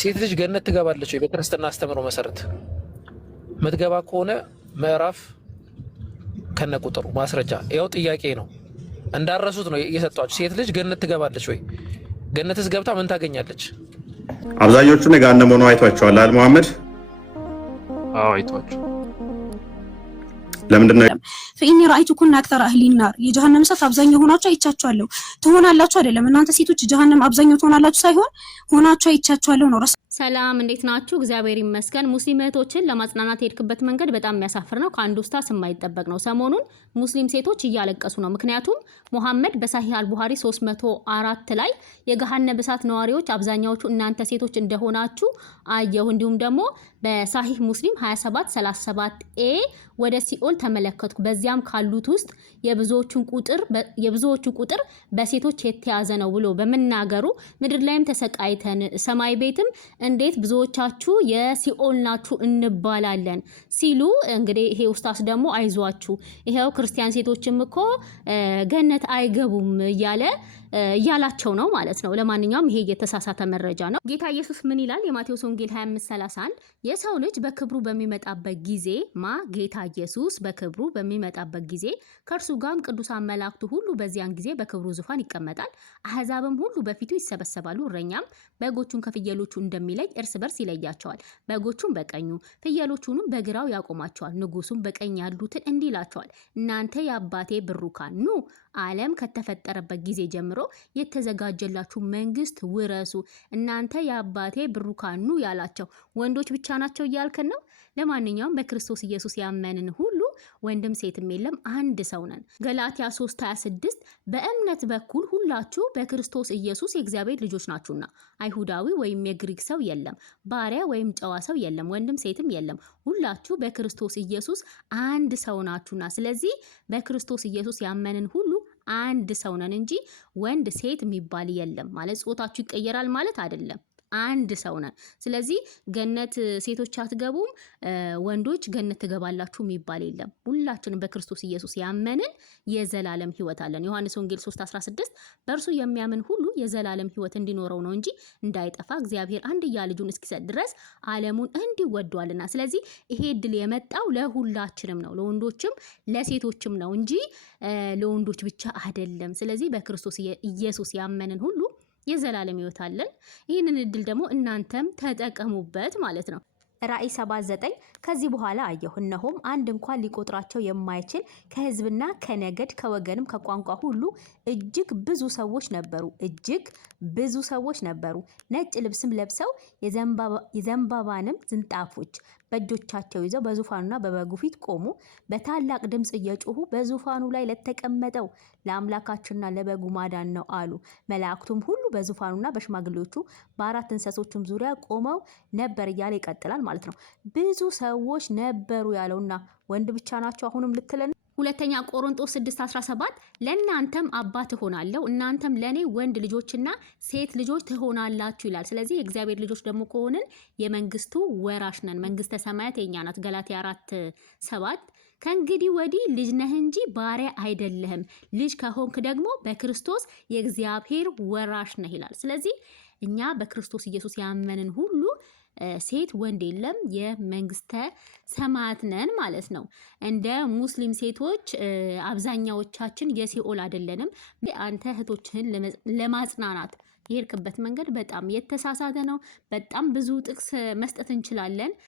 ሴት ልጅ ገነት ትገባለች ወይ? በክርስትና አስተምሮ መሰረት ምትገባ ከሆነ ምዕራፍ ከነቁጥሩ ማስረጃ ያው ጥያቄ ነው እንዳረሱት ነው እየሰጧቸው። ሴት ልጅ ገነት ትገባለች ወይ? ገነትስ ገብታ ምን ታገኛለች? አብዛኞቹን የገሃነም ሆነው አይቷቸዋል አይደል መሐመድ? አዎ አይቷቸው። ለምንድነው ፈኢኒ ራአይቱኩን አክተር አህሊ ናር የጀሃነም እሳት አብዛኛው ሆናችሁ አይቻችኋለሁ። ትሆናላችሁ አይደለም እናንተ ሴቶች ጀሃነም አብዛኛው ትሆናላችሁ ሳይሆን ሆናችሁ አይቻችኋለሁ ነው። ሰላም እንዴት ናችሁ? እግዚአብሔር ይመስገን። ሙስሊም እህቶችን ለማጽናናት የሄድክበት መንገድ በጣም የሚያሳፍር ነው። ከአንድ ኡስታዝ የማይጠበቅ ነው። ሰሞኑን ሙስሊም ሴቶች እያለቀሱ ነው። ምክንያቱም ሙሐመድ በሳሂህ አልቡኻሪ 304 ላይ የገሃነም እሳት ነዋሪዎች አብዛኛዎቹ እናንተ ሴቶች እንደሆናችሁ አየሁ። እንዲሁም ደግሞ በሳሂህ ሙስሊም 2737 ኤ ወደ ሲኦል ተመለከትኩ። በዚያም ካሉት ውስጥ የብዙዎቹ ቁጥር በሴቶች የተያዘ ነው ብሎ በመናገሩ ምድር ላይም ተሰቃይተን ሰማይ ቤትም እንዴት ብዙዎቻችሁ የሲኦል ናችሁ እንባላለን ሲሉ እንግዲህ ይሄ ኡስታዝ ደግሞ አይዟችሁ ይሄው ክርስቲያን ሴቶችም እኮ ገነት አይገቡም እያላቸው ነው ማለት ነው። ለማንኛውም ይሄ የተሳሳተ መረጃ ነው። ጌታ ኢየሱስ ምን ይላል? የማቴዎስ ወንጌል 25:31 የሰው ልጅ በክብሩ በሚመጣበት ጊዜ ጌታ ኢየሱስ በክብሩ በሚመጣበት ጊዜ ከእርሱ ጋርም ቅዱሳን መላእክቱ ሁሉ በዚያን ጊዜ በክብሩ ዙፋን ይቀመጣል። አሕዛብም ሁሉ በፊቱ ይሰበሰባሉ። እረኛም በጎቹን ከፍየሎቹ እንደሚለይ እርስ በርስ ይለያቸዋል። በጎቹን በቀኙ ፍየሎቹንም በግራው ያቆማቸዋል። ንጉሱም በቀኝ ያሉትን እንዲህ ይላቸዋል፣ እናንተ የአባቴ ብሩካን ኑ ዓለም ከተፈጠረበት ጊዜ ጀምሮ የተዘጋጀላችሁ መንግስት ውረሱ። እናንተ የአባቴ ብሩካን ኑ ያላቸው ወንዶች ብቻ ናቸው እያልከን ነው? ለማንኛውም በክርስቶስ ኢየሱስ ያመንን ሁሉ ወንድም ሴትም የለም አንድ ሰው ነን። ገላትያ 3:26 በእምነት በኩል ሁላችሁ በክርስቶስ ኢየሱስ የእግዚአብሔር ልጆች ናችሁና አይሁዳዊ ወይም የግሪክ ሰው የለም፣ ባሪያ ወይም ጨዋ ሰው የለም፣ ወንድም ሴትም የለም፣ ሁላችሁ በክርስቶስ ኢየሱስ አንድ ሰው ናችሁና። ስለዚህ በክርስቶስ ኢየሱስ ያመንን ሁሉ አንድ ሰው ነን እንጂ ወንድ ሴት የሚባል የለም። ማለት ጾታችሁ ይቀየራል ማለት አይደለም። አንድ ሰው ነን። ስለዚህ ገነት ሴቶች አትገቡም፣ ወንዶች ገነት ትገባላችሁ የሚባል የለም። ሁላችንም በክርስቶስ ኢየሱስ ያመንን የዘላለም ሕይወት አለን። ዮሐንስ ወንጌል 3:16 በእርሱ የሚያምን ሁሉ የዘላለም ሕይወት እንዲኖረው ነው እንጂ እንዳይጠፋ እግዚአብሔር አንድያ ልጁን እስኪሰጥ ድረስ ዓለሙን እንዲወዷልና። ስለዚህ ይሄ እድል የመጣው ለሁላችንም ነው፣ ለወንዶችም ለሴቶችም ነው እንጂ ለወንዶች ብቻ አይደለም። ስለዚህ በክርስቶስ ኢየሱስ ያመንን ሁሉ የዘላለም ሕይወት አለን። ይህንን እድል ደግሞ እናንተም ተጠቀሙበት ማለት ነው። ራእይ 7:9 ከዚህ በኋላ አየሁ፣ እነሆም አንድ እንኳን ሊቆጥራቸው የማይችል ከሕዝብና ከነገድ ከወገንም ከቋንቋ ሁሉ እጅግ ብዙ ሰዎች ነበሩ። ነጭ ልብስም ለብሰው የዘንባባንም ዝንጣፎች በእጆቻቸው ይዘው በዙፋኑና በበጉ ፊት ቆሙ። በታላቅ ድምፅ እየጮሁ በዙፋኑ ላይ ለተቀመጠው ለአምላካችንና ለበጉ ማዳን ነው አሉ። መላእክቱም ሁሉ በዙፋኑና በሽማግሌዎቹ በአራት እንስሶችም ዙሪያ ቆመው ነበር እያለ ይቀጥላል ማለት ነው። ብዙ ሰዎች ነበሩ ያለውና ወንድ ብቻ ናቸው አሁንም ልትለን? ሁለተኛ ቆሮንቶስ 6:17 ለእናንተም አባት እሆናለሁ እናንተም ለኔ ወንድ ልጆችና ሴት ልጆች ትሆናላችሁ ይላል። ስለዚህ የእግዚአብሔር ልጆች ደግሞ ከሆንን የመንግስቱ ወራሽ ነን። መንግስተ ሰማያት የኛ ናት። ገላትያ 4:7 ከእንግዲህ ወዲህ ልጅ ነህ እንጂ ባሪያ አይደለህም፣ ልጅ ከሆንክ ደግሞ በክርስቶስ የእግዚአብሔር ወራሽ ነህ ይላል። ስለዚህ እኛ በክርስቶስ ኢየሱስ ያመንን ሁሉ ሴት ወንድ የለም የመንግስተ ሰማያት ነን ማለት ነው። እንደ ሙስሊም ሴቶች አብዛኛዎቻችን የሲኦል አይደለንም። አንተ እህቶችህን ለማጽናናት የሄድክበት መንገድ በጣም የተሳሳተ ነው። በጣም ብዙ ጥቅስ መስጠት እንችላለን።